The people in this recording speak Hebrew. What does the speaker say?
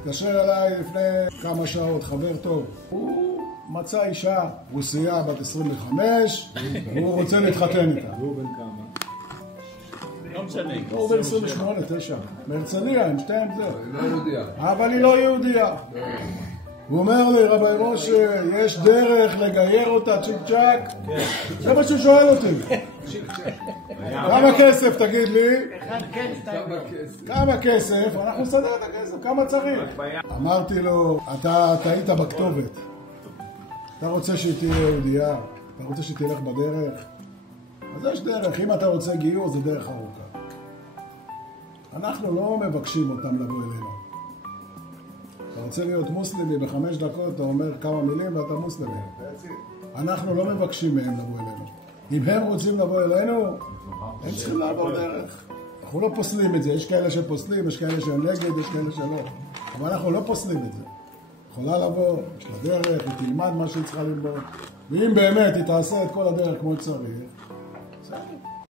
התקשר אליי לפני כמה שעות, חבר טוב. הוא מצא אישה רוסייה בת 25, והוא רוצה להתחתן איתה. הוא בן כמה? לא משנה. הוא בן 28, 9. מהרצליה, עם שתיהם זה. היא לא יהודיה. אבל היא לא יהודיה. הוא אומר לי, רבי משה, יש דרך לגייר אותה צ'יק צ'ק? זה מה שהוא שואל אותי. כמה כסף, תגיד לי? כמה כסף? אנחנו נסדר את הכסף, כמה צריך? אמרתי לו, אתה היית בכתובת. אתה רוצה שהיא תהיה יהודיה? אתה רוצה שהיא תלך בדרך? אז יש דרך, אם אתה רוצה גיור, זה דרך ארוכה. אנחנו לא מבקשים אותם לבוא אלינו. אתה רוצה להיות מוסלמי ב5 דקות, אתה אומר כמה מילים ואתה מוסלמי. אנחנו לא מבקשים מהם לבוא אלינו. אם הם רוצים לבוא אלינו, הם צריכים לעבור דרך. אנחנו לא פוסלים את זה. יש כאלה שפוסלים, יש כאלה שהם נגד, יש כאלה שלא. אבל אנחנו לא פוסלים את זה. יכולה לבוא, יש לה דרך, היא תלמד מה שהיא צריכה ללמוד. ואם באמת היא תעשה את כל הדרך כמו שצריך,